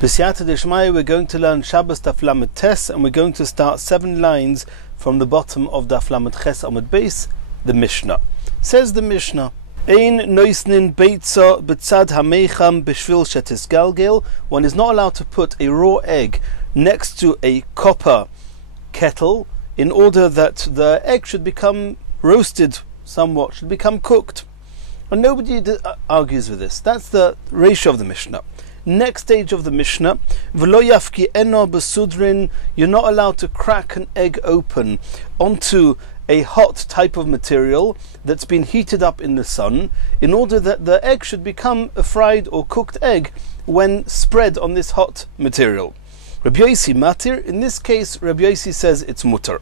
B'siyata d'shmaya, we're going to learn Shabbos Daf Lamed Tes, and we're going to start 7 lines from the bottom of Daf Lamed Ches Amud Beis, the Mishnah. Says the Mishnah, Ein noisnin beitza b'tzad hameicham b'shvil shetis galgel. One is not allowed to put a raw egg next to a copper kettle in order that the egg should become roasted somewhat, should become cooked. And nobody argues with this. That's the ratio of the Mishnah. Next stage of the Mishnah, v'lo yafki eno b'sudrin. You're not allowed to crack an egg open onto a hot type of material that's been heated up in the sun in order that the egg should become a fried or cooked egg when spread on this hot material. Rabbi Yossi matir. In this case, Rabbi Yossi says it's mutter.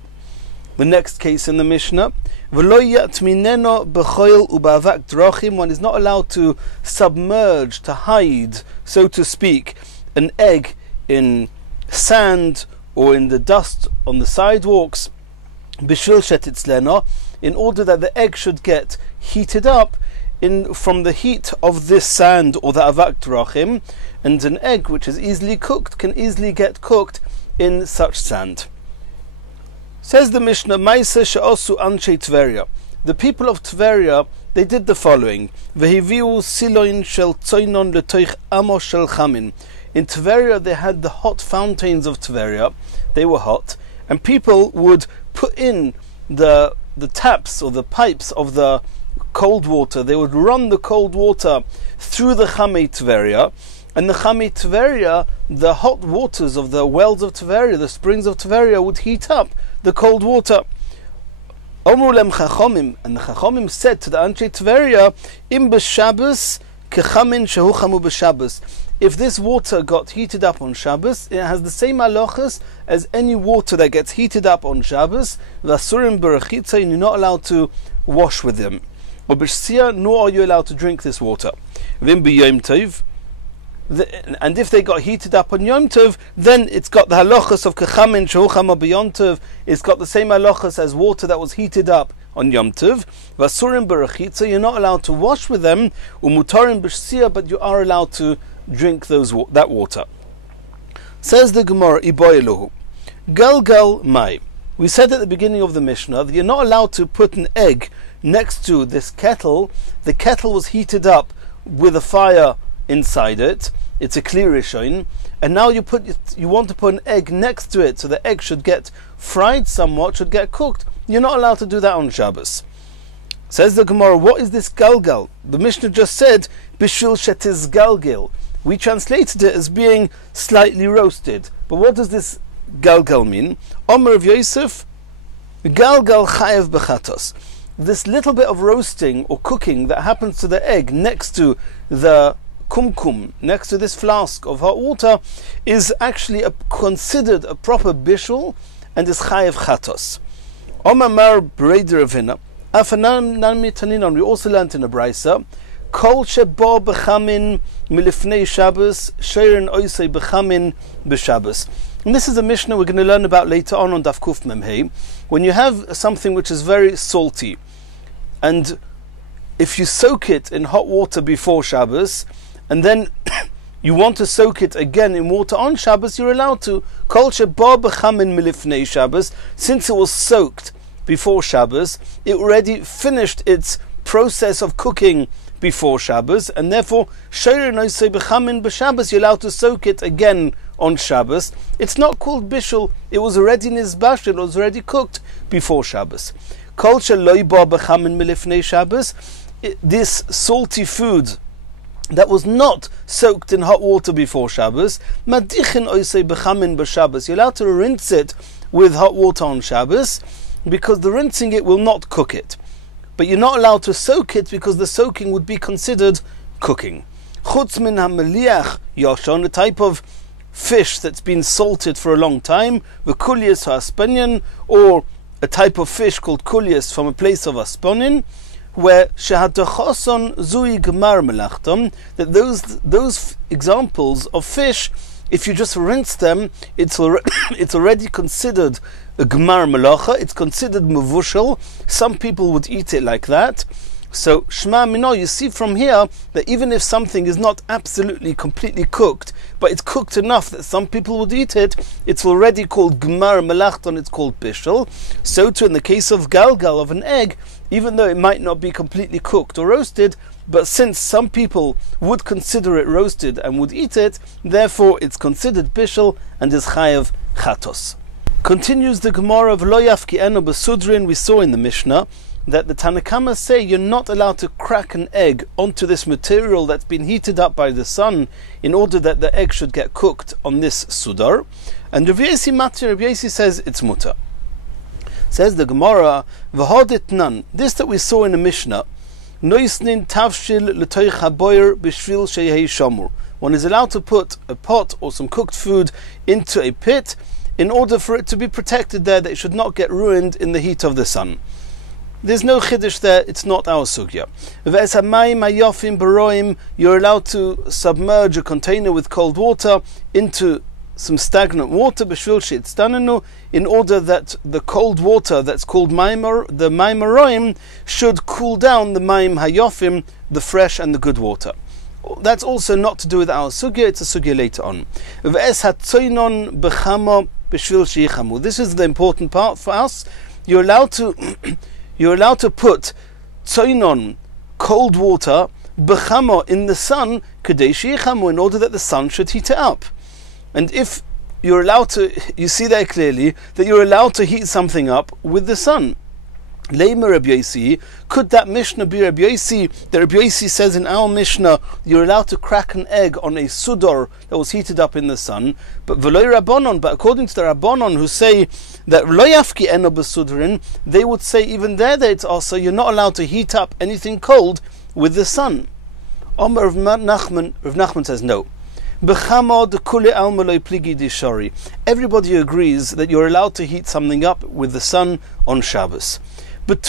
The next case in the Mishnah, v'lo yatmineno b'choil u'ba'avak drachim. One is not allowed to submerge, to hide, so to speak, an egg in sand or in the dust on the sidewalks, b'shvil shetitzlena, in order that the egg should get heated up from the heat of this sand or the avak drachim, and an egg which is easily cooked can easily get cooked in such sand. Says the Mishnah, Maisa she'osu anshe Tveria. The people of Tveria, they did the following. V'hiviu siloin shel tzoinon letoich amo shel chamin. In Tveria, they had the hot fountains of Tveria. They were hot, and people would put in the taps or the pipes of the cold water. They would run the cold water through the Chamei Tveria, and the Chamei Tveria, the hot waters of the wells of Tveria, the springs of Tveria, would heat up the cold water. Omru lem chachomim, and the chachomim said to the Anshe Tveria, Im b'Shabbos kechamin shehu chamu b'Shabbos. If this water got heated up on Shabbos, it has the same halachas as any water that gets heated up on Shabbos. V'asurim b'rechitza, and you're not allowed to wash with them. Or b'shsia, nor are you allowed to drink this water. V'im b'yom tov, and if they got heated up on Yom Tov, then it's got the halachas of kechamin shehu chama b'Yom Tov. It's got the same halachas as water that was heated up on Yom Tov. V'asurim b'rechitza, you're not allowed to wash with them. Umutarim b'shsia, but you are allowed to drink that water. Says the Gemara, Iboyeluhu, Galgal Mai. We said at the beginning of the Mishnah that you're not allowed to put an egg next to this kettle. The kettle was heated up with a fire inside it. It's a clear rishon, and now you want to put an egg next to it, so the egg should get fried somewhat, should get cooked. You're not allowed to do that on Shabbos. Says the Gemara, what is this galgal? The Mishnah just said bishul shetiz galgil. We translated it as being slightly roasted, but what does this galgal mean? Omer of Yosef, galgal chayev bechatos. This little bit of roasting or cooking that happens to the egg next to the kumkum, next to this flask of hot water, is actually considered a proper bishul and is chayev chatos. Omer mar breder avina. We also learned in a brisa, Kol sheba b'chamin milifnei Shabbos, sheirin oisei b'chamin b'Shabbos. And this is a Mishnah we're going to learn about later on Daf Kuf Mem Hey. When you have something which is very salty, and if you soak it in hot water before Shabbos, and then you want to soak it again in water on Shabbos, you're allowed to. Kol sheba b'chamin milifnei Shabbos, since it was soaked before Shabbos, it already finished its process of cooking before Shabbos, and therefore you're allowed to soak it again on Shabbos. It's not called bishul, it was already nizbash, it was already cooked before Shabbos. This salty food that was not soaked in hot water before Shabbos, you're allowed to rinse it with hot water on Shabbos, because the rinsing it will not cook it. But you're not allowed to soak it because the soaking would be considered cooking. Chutz min ha-meliach yashon, a type of fish that's been salted for a long time, v'kulias ha-aspenyan, or a type of fish called kulias from a place of asponin, where shehatachoson zui gemar melachtom, that those examples of fish, if you just rinse them, it's already considered a gemar melacha. It's considered mevushal. Some people would eat it like that. So Shema Mino, you see from here that even if something is not absolutely completely cooked, but it's cooked enough that some people would eat it, it's already called Gmar Melachton, it's called Bishul. So too in the case of Galgal, of an egg, even though it might not be completely cooked or roasted, but since some people would consider it roasted and would eat it, therefore it's considered Bishul and is Chayav Chatos. Continues the Gemara of Lo Yafki Eno Besudrin. We saw in the Mishnah that the Tanakhama say you're not allowed to crack an egg onto this material that's been heated up by the sun in order that the egg should get cooked on this sudar. And Rav Yesi Matir, Rav Yesi says it's mutter. Says the Gemara, V'hodit nan, this that we saw in the Mishnah, Noisnin tavshil l'toich haboyer b'shvil sheyehi shamur. One is allowed to put a pot or some cooked food into a pit in order for it to be protected there, that it should not get ruined in the heat of the sun. There's no chiddush there, it's not our sugya. You're allowed to submerge a container with cold water into some stagnant water, in order that the cold water that's called the Maimaroim should cool down the Maim Hayofim, the fresh and the good water. That's also not to do with our sugya, it's a sugya later on. This is the important part for us. You're allowed to put tzoinon, cold water, bechamo, in the sun, kadei sheyichamu, in order that the sun should heat it up. And if you're allowed to, you see there clearly that you're allowed to heat something up with the sun. Leima Rabbi Yosi, could that Mishnah be Rabbi Yosi? The Rabbi Yosi says in our Mishnah you're allowed to crack an egg on a sudor that was heated up in the sun, but v'loy Rabbanon, but according to the Rabbanon who say that lo yafki eno b'sudrin, they would say even there that it's also you're not allowed to heat up anything cold with the sun. Omer Rav Nachman says no. Everybody agrees that you're allowed to heat something up with the sun on Shabbos. But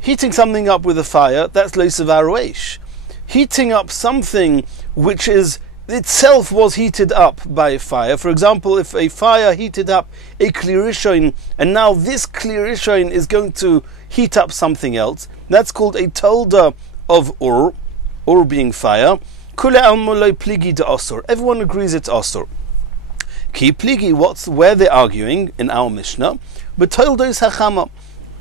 heating something up with a fire, that's loisav aroesh. Heating up something which is itself was heated up by a fire. For example, if a fire heated up a klirishoin, and now this klirishoin is going to heat up something else, that's called a tolda of ur being fire. Everyone agrees it's asur. Ki pligi, where they're arguing in our Mishnah? But toldos hachama.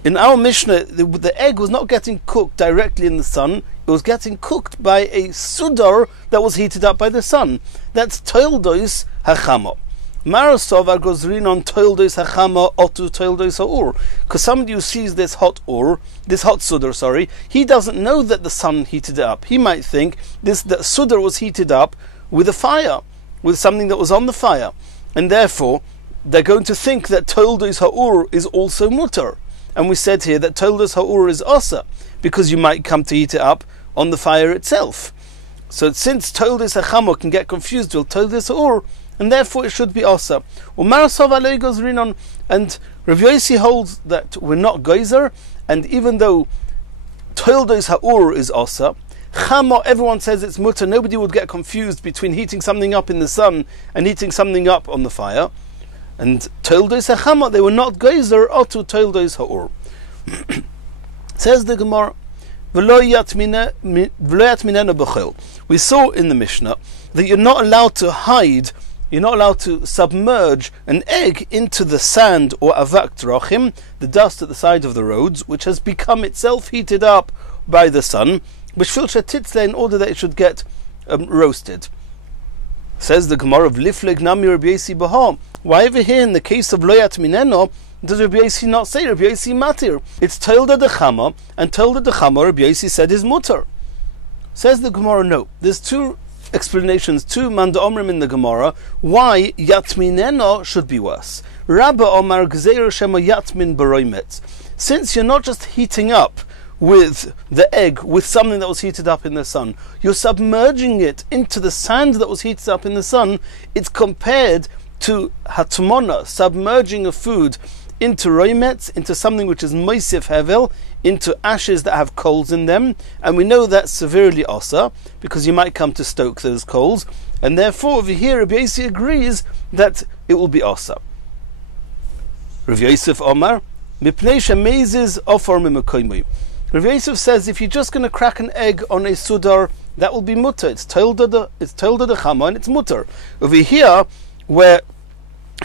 In our Mishnah, the egg was not getting cooked directly in the sun, it was getting cooked by a sudar that was heated up by the sun. That's toldos hachama. Marasov agozrin on toldos hachama otu toldos ha'ur. Because somebody who sees this hot sudar, he doesn't know that the sun heated it up. He might think the sudar was heated up with a fire, with something that was on the fire. And therefore, they're going to think that toldos ha'ur is also mutter. And we said here that toldos ha'ur is asa, because you might come to heat it up on the fire itself. So since toldos hachama can get confused with toldos ha'ur, and therefore it should be asa. And Rav Yosi holds that we're not geyser, and even though toldos ha'ur is asa, chama, everyone says it's mutter. Nobody would get confused between heating something up in the sun and heating something up on the fire. And toldos ha'chama, they were not geyser otu toldos ha'ur. Says the Gemara, we saw in the Mishnah that you're not allowed to hide, you're not allowed to submerge an egg into the sand or avak drachim, the dust at the side of the roads, which has become itself heated up by the sun, in order that it should get roasted. Says the Gemara of Lifleg Nami Rabbi Yosi Baha. Why over here in the case of Loyat Mineno does Rabbi Yosi not say Rabbi Yosi Matir? It's Tolda Dechama, and Tolda Dechama Rabbi Yosi said is mutter. Says the Gemara, no. There's two explanations, two Manda Omrim in the Gemara, why Yatmineno should be worse. Rabba Omar Gzeir Shema Yatmin Baroimet. Since you're not just heating up with the egg with something that was heated up in the sun, you're submerging it into the sand that was heated up in the sun. It's compared to hatmona, submerging a food into roimetz, into something which is moisif hevel, into ashes that have coals in them, and we know that's severely osa, because you might come to stoke those coals, and therefore over here Rabbi Yosi agrees that it will be osa. Rav Yosef Omar, mipnei shemezes ofor mimakoymi. Rav Yosef says if you're just going to crack an egg on a sudar, that will be mutter. It's toilda the chama and it's mutter. Over here, where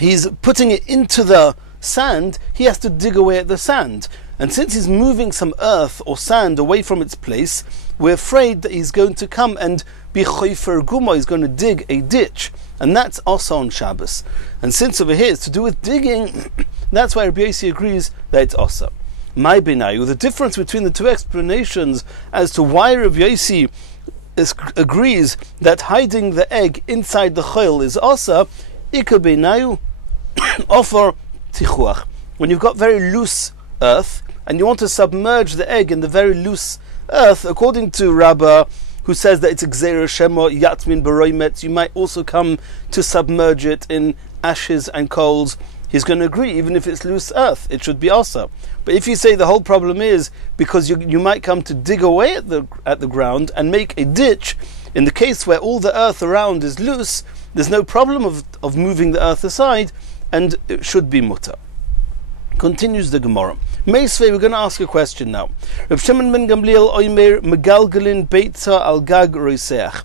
he's putting it into the sand, he has to dig away at the sand. And since he's moving some earth or sand away from its place, we're afraid that he's going to come and be choifer guma, he's going to dig a ditch. And that's also on Shabbos. And since over here it's to do with digging, that's why Rabbi Yossi agrees that it's also. My benayu, the difference between the two explanations as to why Rabbi Yossi agrees that hiding the egg inside the choil is also, ika benayu, offer tichuach. When you've got very loose earth, and you want to submerge the egg in the very loose earth, according to Rabbah, who says that it's gzeira shema yatmin baroimet, you might also come to submerge it in ashes and coals. He's going to agree, even if it's loose earth, it should be also. But if you say the whole problem is because you might come to dig away at the ground and make a ditch, in the case where all the earth around is loose, there's no problem of moving the earth aside, and it should be mutter. Continues the Gemara. Meisvei, we're going to ask a question now. Rav Shimon ben Gamliel oimer megalgalin beitza al gag roiseach.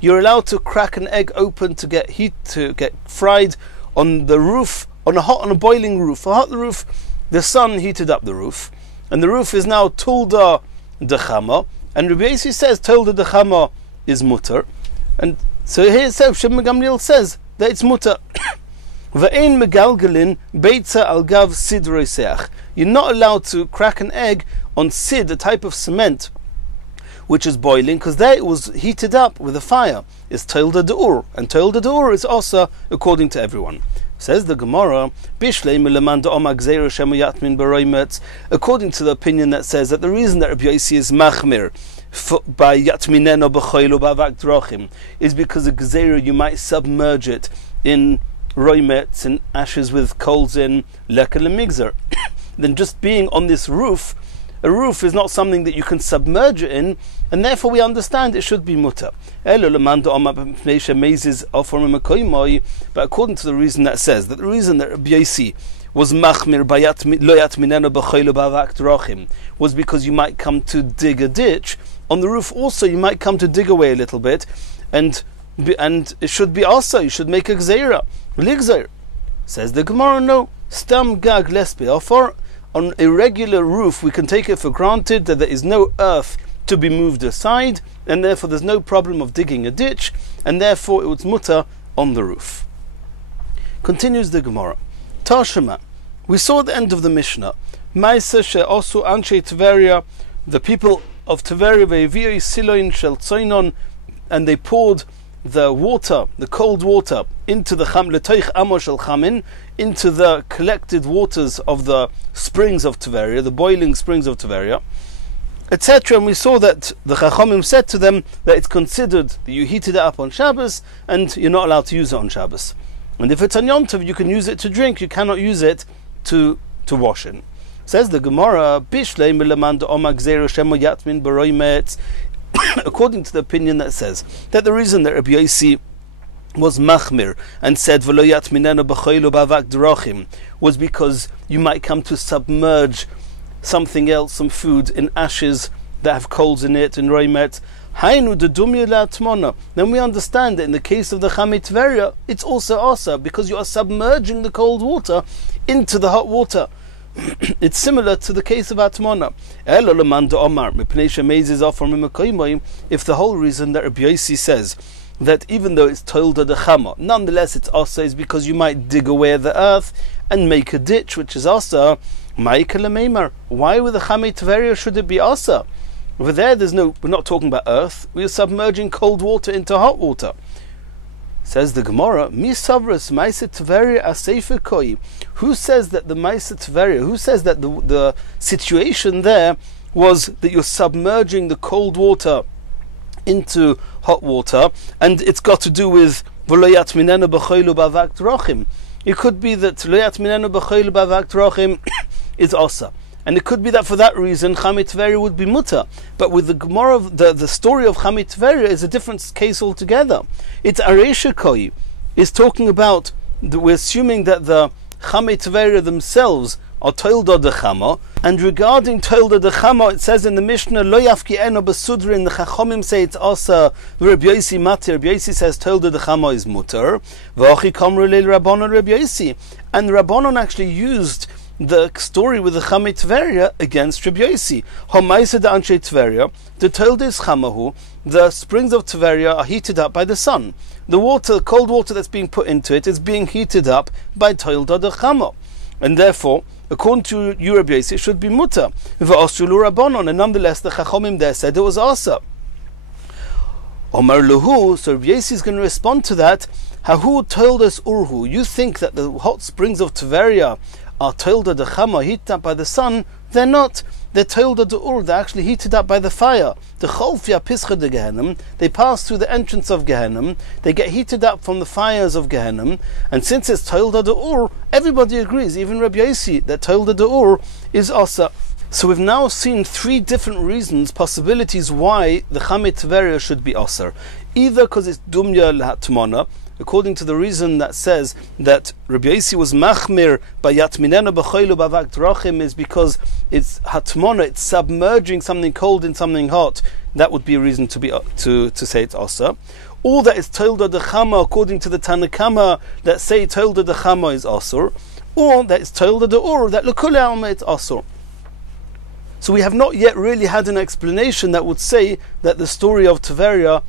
You're allowed to crack an egg open to get heat, to get fried on the roof, on a boiling roof. A hot roof, the sun heated up the roof, and the roof is now tulda dechama, and Rabbi Yossi says tulda dechama is mutter, and so here itself Shimon ben Gamliel says that it's mutter. V'ein megalgalin beitza al gav sid roiseach. You're not allowed to crack an egg on sid, a type of cement which is boiling, because there it was heated up with a fire. It's toilda de'ur, and toilda de'ur is also according to everyone. Says the Gemara, according to the opinion that says that the reason that Rabbi Yossi is machmir by yatmineno b'choilu b'avak drochim is because the gzeira you might submerge it in roimets and ashes with coals in lekel and migzer. Then just being on this roof, a roof is not something that you can submerge it in, and therefore we understand it should be mutter. But according to the reason that says that the reason that Rabbi Yossi was machmir was because you might come to dig a ditch on the roof. Also, you might come to dig away a little bit, and it should be also, you should make a gzeira. Says the Gemara, no. Stam gag lesbe offer. On a regular roof, we can take it for granted that there is no earth to be moved aside, and therefore there's no problem of digging a ditch, and therefore it was mutter on the roof. Continues the Gemara. Tashema. We saw at the end of the Mishnah, Maisa she'osu anshe Tveria, the people of Tveria ve'evioi siloin shel tzoinon, and they poured the water, the cold water, into the letoich amo shel chamin, into the collected waters of the springs of Tveria, the boiling springs of Tveria, etc. And we saw that the Chachamim said to them that it's considered that you heated it up on Shabbos, and you're not allowed to use it on Shabbos. And if it's on Yom Tov, you can use it to drink, you cannot use it to wash in. Says the Gemara, Bishlei milaman da'oma gzeira shemo yatmin baroimet, according to the opinion that says that the reason that Rabbi Yossi was machmir and said v'lo yatminenu b'choilu b'avak drochim was because you might come to submerge something else, some food, in ashes that have coals in it, in roimet. Hainu dedumya la'atmona. Then we understand that in the case of the Chamei Tveria, it's also asa, because you are submerging the cold water into the hot water. It's similar to the case of Atmona. If the whole reason that Rabbi Yossi says that even though it's toilda dechama, nonetheless it's also is because you might dig away the earth and make a ditch, which is also ma'ikal. Why with the Chamei Tveria should it be also? Over there, we're not talking about earth. We are submerging cold water into hot water. Says the Gemara, Mi savras ma'aseh Tveria aseifer koi. Who says that the ma'aseh Tveria, who says that the situation there was that you're submerging the cold water into hot water, and it's got to do with v'lo yatminenu b'choilu b'avak drochim. It could be that v'lo yatminenu b'choilu b'avak drochim is asa. And it could be that for that reason Chamei Tveria would be mutter. But with the Gemara, the story of Chamei Tveria is a different case altogether. It's Aresha Koi is talking about, we're assuming that the Chamei Tveria themselves are toilda dechama. And regarding toilda dechama, it says in the Mishnah, lo yafki eno besudrin, the Chachomim say it's asa, Rabbi Yosi mati, Rabbi Yosi says toilda dechama is mutter, v'achi kamru leil Rabbanon Rabbi Yosi. And the Rabbanon actually used the story with the Chamei Tveria against Rabbi Yosi. Homaisa da Anshe Tveria, the toilda is chamahu, the springs of Tveria are heated up by the sun. The water, the cold water that's being put into it is being heated up by toilda dechama. And therefore, according to you, Rabbi Yosi, it should be mutter. V'asulu Rabbanon, and nonetheless the Chachomim there said it was asa. Omar Luhu, so Rabbi Yosi is going to respond to that. Hahu told us urhu. You think that the hot springs of Tveria are toilda dechama, heated up by the sun? They're not. They're toilda de'ur. They're actually heated up by the fire. The cholfia pischa de Gehenna. They pass through the entrance of Gehenna. They get heated up from the fires of Gehenna. And since it's toilda de'ur, everybody agrees, even Rabbi Yosi, that toilda de'ur is asa. So we've now seen three different reasons, possibilities why the Chamei Tveria should be asa. Either because it's dumya l'hatmana, according to the reason that says that Rabbi Yosi was machmir by yatminena b'choilu b'avak drachim, is because it's hatmona, it's submerging something cold in something hot. That would be a reason to be to say it's asa. Or that it's toilda dechama, according to the Tanakama that say toilda dechama is asur. Or that it's toilda de'ur, that l'kule alma it's asur. So we have not yet really had an explanation that would say that the story of Tveria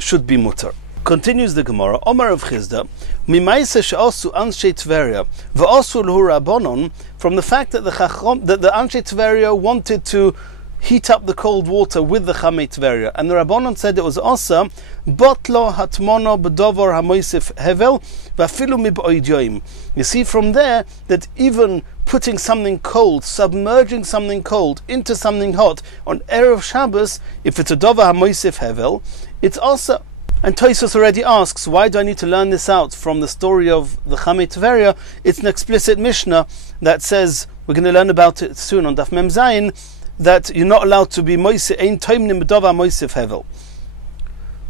should be mutter. Continues the Gemara, Omar of Chizda, Mimaisa she'asu anshe Tveria, v'asu l'hu Rabbanon, from the fact that the anshe Tveria wanted to heat up the cold water with the Chamei Tveria, and the Rabbanon said it was asa, botlo hatmono b'dovar hamoisif hevel, v'afilu mib'oid yoim. You see from there that even putting something cold, submerging something cold into something hot on Erev Shabbos, if it's a dovar hamoisif hevel, it's asa. And Tosfos already asks, why do I need to learn this out from the story of the Chamei Tveria? It's an explicit Mishnah that says, we're going to learn about it soon on Daf Mem Zayin, that you're not allowed to be moise ein toimnim b'dova moisef hevel.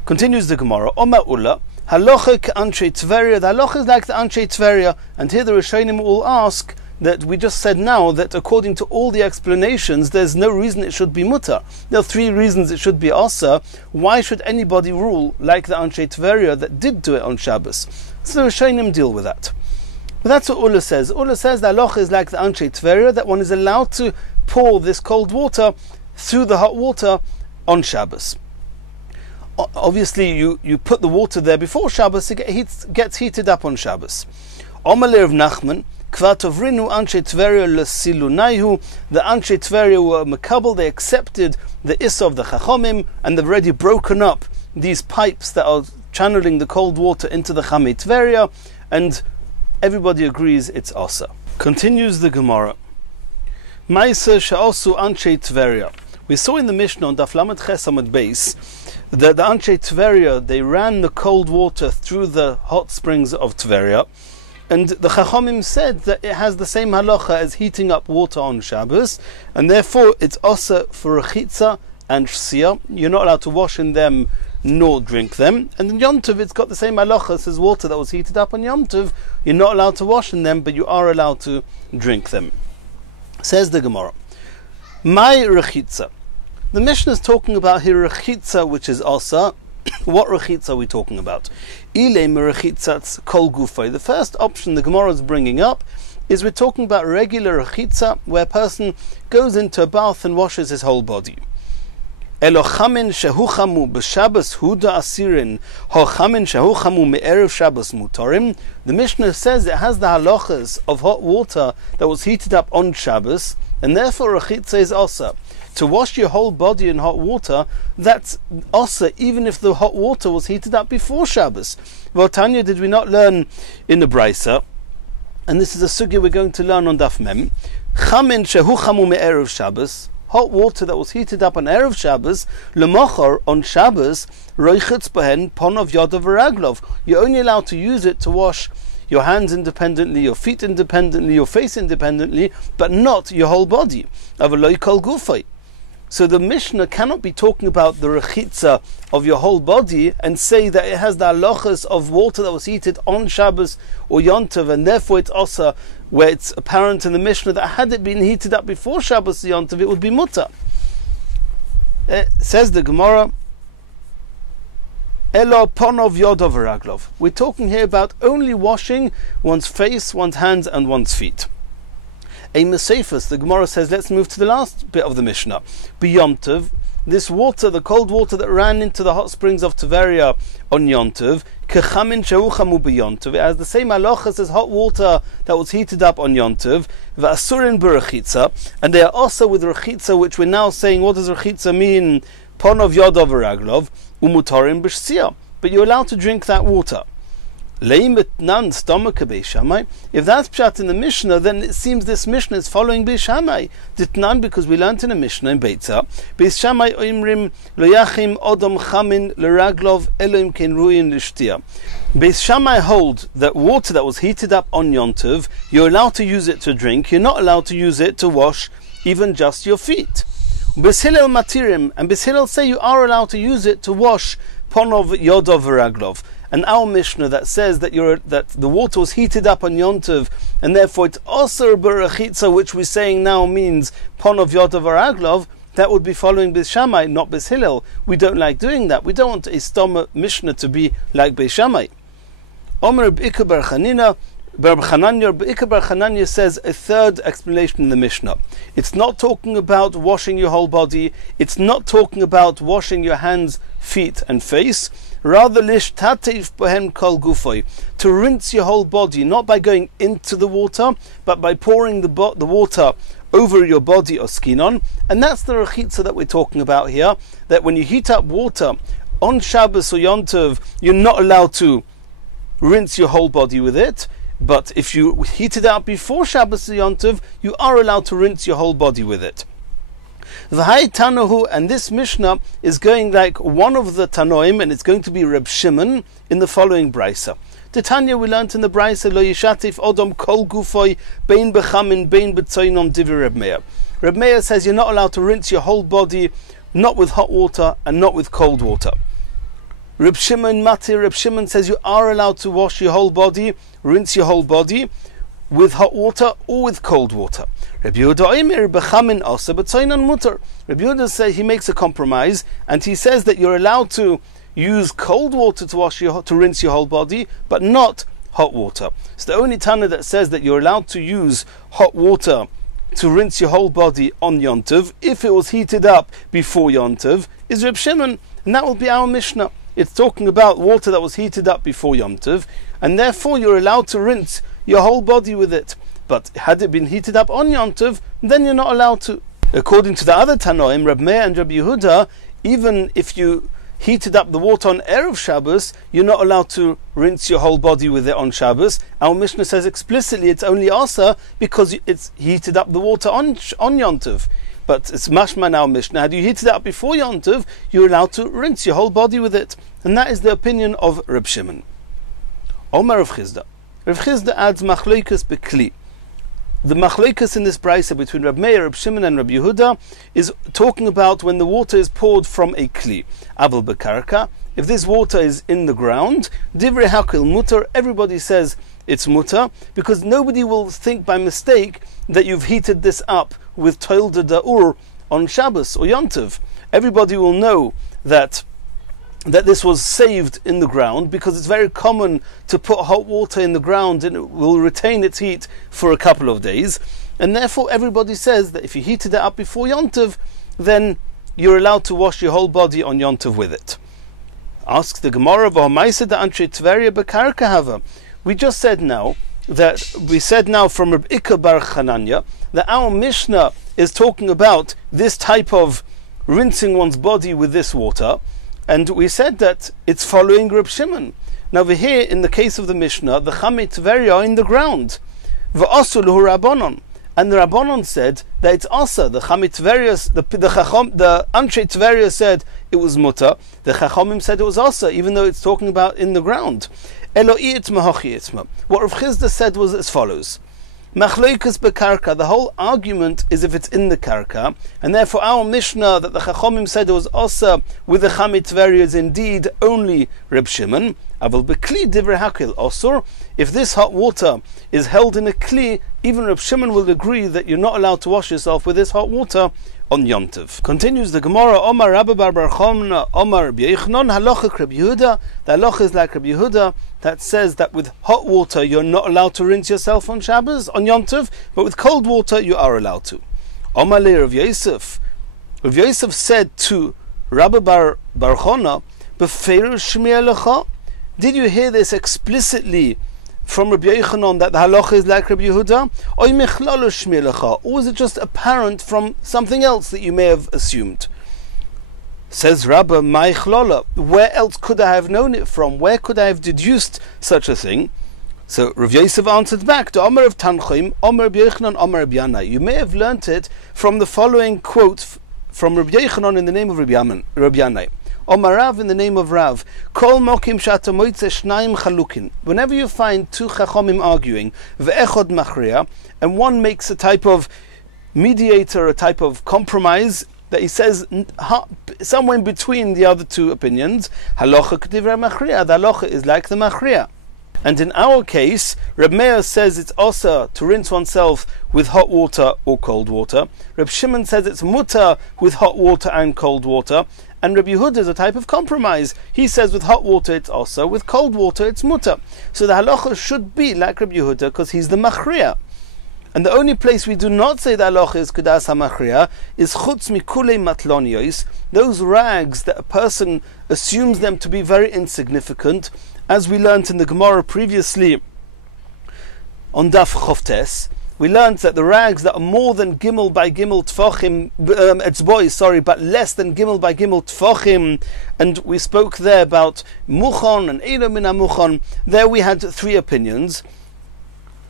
Continues the Gemara, Oma Ula, halacha k'anshe Tveria, the halacha is like the anshe Tveria, and here the Rishonim all ask that we just said now that according to all the explanations, there's no reason it should be mutter. There are three reasons it should be asa. Why should anybody rule like the anshe Tveria that did do it on Shabbos? So the Rishonim deal with that. But that's what Ula says. Ula says the halacha is like the anshe Tveria, that one is allowed to pour this cold water through the hot water on Shabbos. Obviously, you put the water there before Shabbos, it gets heated up on Shabbos. Omalir of Nachman, Kvatovrinu anshe Tveria lesilunaihu. The anshe Tveria were makabel, they accepted the issa of the Chachomim, and they've already broken up these pipes that are channeling the cold water into the Chamei Tveria, and everybody agrees it's asa. Continues the Gemara. Maisa she'asu anshe Tveria. We saw in the Mishnah on Daf Lamed Ches Amud Beis that the anshe Tveria, they ran the cold water through the hot springs of Tveria, and the Chachomim said that it has the same halacha as heating up water on Shabbos, and therefore it's asa for rechitza and shsia. You're not allowed to wash in them nor drink them. And in Yom Tov it's got the same halacha as water that was heated up on Yom Tov. You're not allowed to wash in them, but you are allowed to drink them. Says the Gemara, my rechitza. The Mishnah is talking about here rechitza, which is asa. What rechitza are we talking about? Ile merechitzatz kol gufay. The first option the Gemara is bringing up is we're talking about regular rechitza, where a person goes into a bath and washes his whole body. Elochamin shehuchamu b'Shabbos huda asirin hochamin shehuchamu me'erev Shabbos mutarim. The Mishnah says it has the halachas of hot water that was heated up on Shabbos, and therefore rechitza is asa. To wash your whole body in hot water, that's asa, even if the hot water was heated up before Shabbos. Well, Tanya, did we not learn in the Brisa, and this is a sugya we're going to learn on Daf Mem, chamin shehuchamu me'erev Shabbos, hot water that was heated up on Erev Shabbos, lemachar on Shabbos, roichitz behen ponov yodav v'raglov. You're only allowed to use it to wash your hands independently, your feet independently, your face independently, but not your whole body. Avaloi kol gufay. So the Mishnah cannot be talking about the rechitza of your whole body and say that it has the halachas of water that was heated on Shabbos or Yom Tov, and therefore it's also where it's apparent in the Mishnah that had it been heated up before Shabbos or Yom Tov, it would be mutter. Says the Gemara, Elo ponov yodov raglov. We're talking here about only washing one's face, one's hands, and one's feet. A Mesefus, the Gemara says, let's move to the last bit of the Mishnah. B'Yom Tov, this water, the cold water that ran into the hot springs of Tiberia on Yom Tov, kechamin sheuchamu b'Yom Tov, it has the same halachas as hot water that was heated up on Yom Tov, v'asurin b'rechitza, and they are also with rechitza, which we're now saying, what does rechitza mean? Ponov yodov raglov, umutarim b'shtzia, but you're allowed to drink that water. If that's pshat in the Mishnah, then it seems this Mishnah is following Beis Shammai. Ditnan, because we learned in a Mishnah in Beitza, Beis Shammai oimrim loyachim odom chamin leraglov eloim ken ruin lishtia. Beis Shammai hold that water that was heated up on Yom Tov, you're allowed to use it to drink, you're not allowed to use it to wash even just your feet. Beis Hillel matirim, and Beis Hillel say you are allowed to use it to wash ponov yodov raglov. And our Mishnah that says that the water was heated up on Yom Tov, and therefore it's also berachitza, which we're saying now means ponov yodov raglov, that would be following Beis Shammai, not Beis Hillel. We don't like doing that. We don't want a stoma Mishnah to be like Beis Shammai. Omer b'ikar bar Chanina, B'ikar bar Chananya says a third explanation in the Mishnah. It's not talking about washing your whole body. It's not talking about washing your hands, feet, and face. Rather, lish tateif bohem kol gufoy, to rinse your whole body, not by going into the water, but by pouring the water over your body or skin on. And that's the rechitza that we're talking about here, that when you heat up water on Shabbos or Yom Tov, you're not allowed to rinse your whole body with it. But if you heat it out before Shabbos or Yom Tov, you are allowed to rinse your whole body with it. V'hai Tanahu, and this Mishnah is going like one of the Tanoim, and it's going to be Reb Shimon in the following Brisa. The Tanya we learnt in the Brisa, Lo yishatif odom kol gufoy bein bechamin bein betzoinom divi Reb Meir. Reb Meir says you're not allowed to rinse your whole body, not with hot water and not with cold water. Reb Shimon Matir, Reb Shimon says you are allowed to wash your whole body, rinse your whole body with hot water or with cold water. Reb Yehuda says he makes a compromise, and he says that you're allowed to use cold water to rinse your whole body, but not hot water. It's the only Tana that says that you're allowed to use hot water to rinse your whole body on Yom Tov if it was heated up before Yom Tov is Reb Shimon, and that will be our Mishnah. It's talking about water that was heated up before Yom Tov, and therefore you're allowed to rinse your whole body with it. But had it been heated up on Yom Tov, then you're not allowed to. According to the other Tanoim, Reb Meir and Reb Yehuda, even if you heated up the water on Erev Shabbos, you're not allowed to rinse your whole body with it on Shabbos. Our Mishnah says explicitly it's only asa because it's heated up the water on Yom Tov. But it's mashma now Mishnah. Had you heated it up before Yom Tov, you're allowed to rinse your whole body with it. And that is the opinion of Reb Shimon. Omer Rav Chizda. Rav Chizda adds machloikas bekli. The machloikas in this brisa between Reb Meir, Reb Shimon, and Reb Yehuda is talking about when the water is poured from a kli. Aval bekarka. If this water is in the ground, divrei hakil mutar. Everybody says it's mutar because nobody will think by mistake that you've heated this up with toil de da'ur on Shabbos or Yom Tov. Everybody will know that this was saved in the ground, because it's very common to put hot water in the ground and it will retain its heat for a couple of days, and therefore everybody says that if you heated it up before Yom Tov, then you're allowed to wash your whole body on Yom Tov with it. Asks the Gemara, we just said now from B'ikar bar Chananya that our Mishnah is talking about this type of rinsing one's body with this water, and we said that it's following Reb Shimon. Now over here, in the case of the Mishnah, the Chamei Tveria are in the ground. V'asu luhu Rabbanon. And the Rabbanon said that it's asa. The Chamei Tveria, the Anshe Tveria said it was mutter. The Chachomim said it was asa, even though it's talking about in the ground. Eloi itma hachi itma. What Rav Chizda said was as follows. Machloikus bekarka, the whole argument is if it's in the karka, and therefore our Mishnah that the Chachomim said it was osa with the Chametz Tveri is indeed only Reb Shimon. Aval bekli divrei hakil osur. If this hot water is held in a kli, even Reb Shimon will agree that you're not allowed to wash yourself with this hot water on Yom Tov. Continues the Gemara, Omar Rabba bar bar Chomna, Omar Rabbi Yochanan, halacha Rabbi Yehuda. The halacha is like Rabbi Yehuda that says that with hot water you're not allowed to rinse yourself on Shabbos, on Yom Tov, but with cold water you are allowed to. Omar le Rav Yosef. Rav Yosef said to Rabba bar Chomna, Befeirush shmiya lecha. Did you hear this explicitly from Rabbi Yochanan that the halacha is like Rabbi Yehuda? Or was it just apparent from something else that you may have assumed? Says Rabbi, my chlala, where else could I have known it from? Where could I have deduced such a thing? So Rav Yosef answered back, the Omer of Tanchim, Omer Rabbi Yochanan, Omer Rabbi Yanai. You may have learnt it from the following quote from Rabbi Yochanan in the name of Rabbi Yanai. Omar Rav in the name of Rav. Kol mokim shata moitze shnaim chalukin. Whenever you find two chachomim arguing, ve'echod machria, and one makes a type of mediator, a type of compromise, that he says somewhere in between the other two opinions, halacha k'divrei machria. The halacha is like the machria. And in our case, Reb Meir says it's also to rinse oneself with hot water or cold water. Reb Shimon says it's mutter with hot water and cold water. And Rabbi Yehuda is a type of compromise. He says with hot water it's also, with cold water it's mutter. So the halacha should be like Rabbi Yehuda because he's the machria. And the only place we do not say the halacha is kudas ha-machria is chutz mikulei matlonios, those rags that a person assumes them to be very insignificant, as we learnt in the Gemara previously on Daf Chovtes. We learned that the rags that are more than gimel by gimel tfochim, etzboi, but less than gimel by gimel tfochim, and we spoke there about muchon and eino min muchon. There we had three opinions.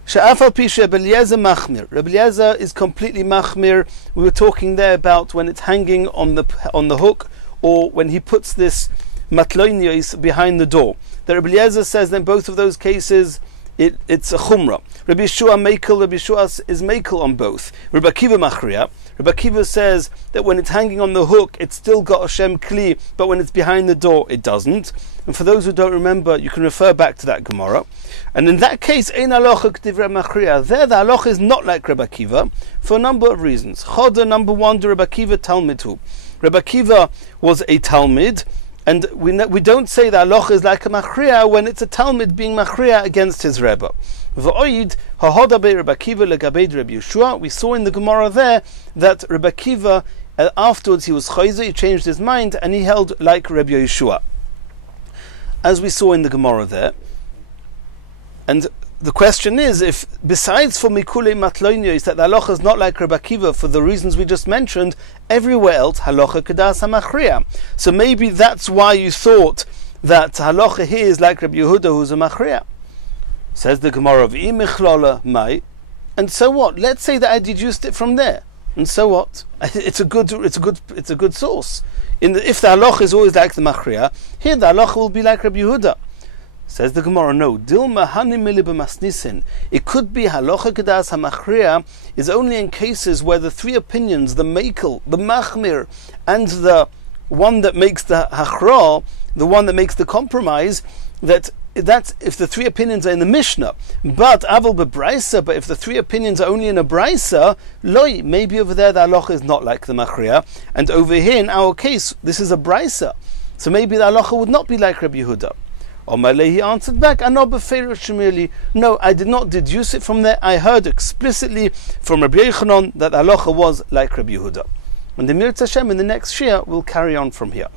She'afal pishe Rebbe Eliezer machmir. Rebbe Eliezer is completely machmir. We were talking there about when it's hanging on the hook, or when he puts this matloinios behind the door. The Rebbe Eliezer says that in both of those cases it's a chumrah. Rabbi Yeshua Mekel, Rabbi Yeshua is Mekel on both. Rabbi Akiva Machria. Rabbi Akiva says that when it's hanging on the hook, it's still got a Shem Kli, but when it's behind the door, it doesn't. And for those who don't remember, you can refer back to that Gemara. And in that case, Ein halacha k'divrei machria. There, the halacha is not like Rabbi Akiva for a number of reasons. Choda, number one, the Rabbi Akiva Talmidhu. Rabbi Akiva was a Talmid, and we don't say that halacha is like a machria when it's a Talmid being machria against his Rebbe. V'oid hahoda be Rabbi Akiva legabed Rabbi Yeshua. We saw in the Gemara there that Rabbi Akiva afterwards he was chayzer, he changed his mind and he held like Rabbi Yeshua, as we saw in the Gemara there. And the question is, if besides for mikulei matloinios that the halacha is not like Rabbi Akiva for the reasons we just mentioned, everywhere else halacha kedas hamachria. So maybe that's why you thought that halacha here is like Rabbi Yehuda, who's a machria. Says the Gemara of imichlala mai, and so what? Let's say that I deduced it from there, and so what? It's a good source. If the halacha is always like the machria, here the halacha will be like Rabbi Yehuda. Says the Gemara, no. Dilma hanim masnisin. It could be halacha kedas hamachria is only in cases where the three opinions, the mekel, the machmir, and the one that makes the hachra, the one that makes the compromise, that's if the three opinions are in the Mishnah. But aval bebraisa, but if the three opinions are only in a braisa, loy, maybe over there the halacha is not like the machria, and over here in our case this is a braisa, so maybe the halacha would not be like Rabbi Yehuda. Omalei, he answered back, no, I did not deduce it from there. I heard explicitly from Rabbi Yochanan that the halacha was like Rabbi Yehuda. And the Mirz Hashem in the next Shia will carry on from here.